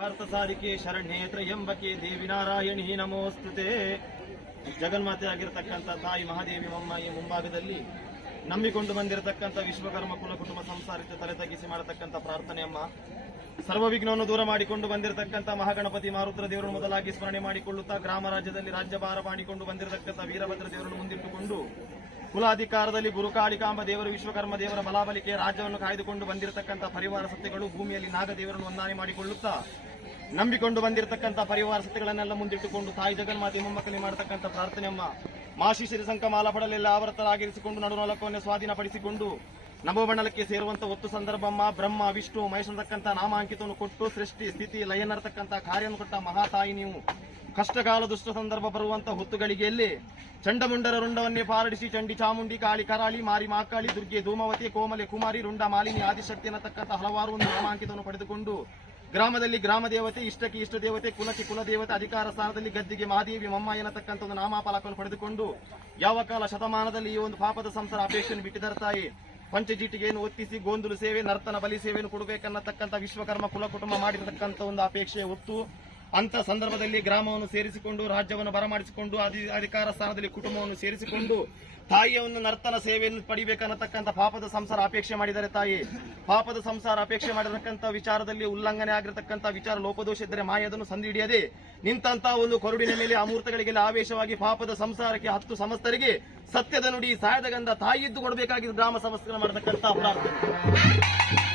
ಪಾರ್ಥ ಸಾರಿಕೆ ಶರಣ್ಯೇ ತ್ರಯಂಬಕೆ ದೇವಿ ನಾರಾಯಣಿ ನಮೋಸ್ತುತೆ. ಜಗನ್ಮಾತೆ ಆಗಿರತಕ್ಕಂಥ ತಾಯಿ ಮಹಾದೇವಿ ಈ ಮುಂಭಾಗದಲ್ಲಿ ನಂಬಿಕೊಂಡು ಬಂದಿರತಕ್ಕಂಥ ವಿಶ್ವಕರ್ಮ ಕುಲ ಕುಟುಂಬ ಸಂಸಾರಿತ ತಲೆ ತಗ್ಗಿಸಿ ಮಾಡತಕ್ಕಂಥ ಪ್ರಾರ್ಥನೆ ಅಮ್ಮ. ಸರ್ವ ವಿಘ್ನವನ್ನು ದೂರ ಮಾಡಿಕೊಂಡು ಬಂದಿರತಕ್ಕಂಥ ಮಹಾಗಣಪತಿ ಮಾರುದ್ರ ದೇವರನ್ನು ಮೊದಲಾಗಿ ಸ್ಮರಣೆ ಮಾಡಿಕೊಳ್ಳುತ್ತಾ ಗ್ರಾಮ ರಾಜ್ಯದಲ್ಲಿ ರಾಜ್ಯಭಾರ ಮಾಡಿಕೊಂಡು ಬಂದಿರತಕ್ಕಂಥ ವೀರಭದ್ರ ದೇವರನ್ನು ಮುಂದಿಟ್ಟುಕೊಂಡು ಕುಲಾಧಿಕಾರದಲ್ಲಿ ಗುರುಕಾಳಿಕಾಂಬ ದೇವರು ವಿಶ್ವಕರ್ಮ ದೇವರ ಬಲಾಬಲಿಕೆ ರಾಜ್ಯವನ್ನು ಕಾಯ್ದುಕೊಂಡು ಬಂದಿರತಕ್ಕಂಥ ಪರಿವಾರ ಸತ್ಯಗಳು ಭೂಮಿಯಲ್ಲಿ ನಾಗದೇವರನ್ನು ಹೊಂದಾಣೆ ಮಾಡಿಕೊಳ್ಳುತ್ತಾ ನಂಬಿಕೊಂಡು ಬಂದಿರತಕ್ಕಂಥ ಪರಿವಾರ ಸತ್ಯಗಳನ್ನೆಲ್ಲ ಮುಂದಿಟ್ಟುಕೊಂಡು ತಾಯಿ ಜಗನ್ಮಾತೆ ಮೊಮ್ಮಕ್ಕಳಿಗೆ ಮಾಡತಕ್ಕಂಥ ಪ್ರಾರ್ಥನೆಯಮ್ಮ. ಮಾಶಿಶಿರಿ ಸಂಕಮಾಲ ಪಡಲೆಲ್ಲ ಆವರ್ತರಾಗಿರಿಸಿಕೊಂಡು ನಡುನೊಲಕವನ್ನು ಸ್ವಾಧೀನಪಡಿಸಿಕೊಂಡು ನವಮಂಡಲಕ್ಕೆ ಸೇರುವಂತ ಒತ್ತು ಸಂದರ್ಭಮ್ಮ. ಬ್ರಹ್ಮ ವಿಷ್ಣು ಮಹೇಶ್ ಅಂತಕ್ಕಂಥ ನಾಮಾಂಕಿತವನ್ನು ಕೊಟ್ಟು ಸೃಷ್ಟಿ ಸ್ಥಿತಿ ಲಯನರ್ತಕ್ಕಂಥ ಕಾರ್ಯವನ್ನು ಕೊಟ್ಟ ಮಹಾತಾಯಿ ನೀವು. ಕಷ್ಟಕಾಲ ದುಷ್ಟ ಸಂದರ್ಭ ಬರುವಂತ ಹೊತ್ತುಗಳಿಗೆಯಲ್ಲಿ ಚಂಡಮುಂಡರ ರುಂಡವನ್ನೇ ಪಾರಡಿಸಿ ಚಂಡಿ ಚಾಮುಂಡಿ ಕಾಳಿ ಕರಾಳಿ ಮಾರಿ ಮಾಕಾಳಿ ದುರ್ಗೆ ಧೂಮವತಿ ಕೋಮಲೆ ಕುಮಾರಿ ರುಂಡ ಮಾಲಿನಿ ಆದಿಶಕ್ತಿ ಅನ್ನತಕ್ಕಂಥ ಹಲವಾರು ಒಂದು ನಾಮಾಂಕಿತವನ್ನು ಪಡೆದುಕೊಂಡು ಗ್ರಾಮದಲ್ಲಿ ಗ್ರಾಮ ದೇವತೆ, ಇಷ್ಟಕ್ಕೆ ಇಷ್ಟ ದೇವತೆ, ಕುಲಕ್ಕೆ ಕುಲ ದೇವತೆ, ಅಧಿಕಾರ ಸ್ಥಾನದಲ್ಲಿ ಗದ್ದಿಗೆ ಮಹಾದೇವಿ ಮಮ್ಮ ಎನ್ನತಕ್ಕಂಥ ಒಂದು ನಾಮಫಲಕವನ್ನು ಪಡೆದುಕೊಂಡು ಯಾವ ಕಾಲ ಶತಮಾನದಲ್ಲಿ ಈ ಒಂದು ಪಾಪದ ಸಂಸಾರ ಅಪೇಕ್ಷೆಯನ್ನು ಬಿಟ್ಟಿದ್ದಾರೆ ತಾಯಿ. ಪಂಚಜೀಟಿಗೆಯನ್ನು ಒತ್ತಿಸಿ ಗೋಂದುಲು ಸೇವೆ ನರ್ತನ ಬಲಿ ಸೇವೆಯನ್ನು ಕೊಡಬೇಕನ್ನತಕ್ಕಂಥ ವಿಶ್ವಕರ್ಮ ಕುಲ ಕುಟುಂಬ ಮಾಡಿರತಕ್ಕಂಥ ಒಂದು ಅಪೇಕ್ಷೆ ಹೊತ್ತು ಅಂತ ಸಂದರ್ಭದಲ್ಲಿ ಗ್ರಾಮವನ್ನು ಸೇರಿಸಿಕೊಂಡು ರಾಜ್ಯವನ್ನು ಬರಮಾಡಿಸಿಕೊಂಡು ಅಧಿಕಾರ ಸ್ಥಾನದಲ್ಲಿ ಕುಟುಂಬವನ್ನು ಸೇರಿಸಿಕೊಂಡು ತಾಯಿಯನ್ನು ನರ್ತನ ಸೇವೆಯನ್ನು ಪಡಿಬೇಕನ್ನತಕ್ಕಂಥ ಪಾಪದ ಸಂಸಾರ ಅಪೇಕ್ಷೆ ಮಾಡಿದರೆ ತಾಯಿ. ಪಾಪದ ಸಂಸಾರ ಅಪೇಕ್ಷೆ ಮಾಡಿರತಕ್ಕಂಥ ವಿಚಾರದಲ್ಲಿ ಉಲ್ಲಂಘನೆ ಆಗಿರತಕ್ಕಂಥ ವಿಚಾರ ಲೋಪದೋಷ ಇದ್ದರೆ ಮಾಯದನ್ನು ಸಂಧಿ ಹಿಡಿಯದೆ ನಿಂತಹ ಒಂದು ಕರುಡಿನ ಮೇಲೆ ಅಮೂರ್ತಗಳಿಗೆಲ್ಲ ಆವೇಶವಾಗಿ ಪಾಪದ ಸಂಸಾರಕ್ಕೆ 10 ಸಮಸ್ತರಿಗೆ ಸತ್ಯದ ನುಡಿ ಸಾಯದ ಗಂಧ ತಾಯಿ ಇದ್ದು ಕೊಡಬೇಕಾಗಿದ್ದು ಗ್ರಾಮ ಸಮಸ್ಯೆ ಮಾಡತಕ್ಕಂಥ ಪ್ರಾರ್ಥನೆ.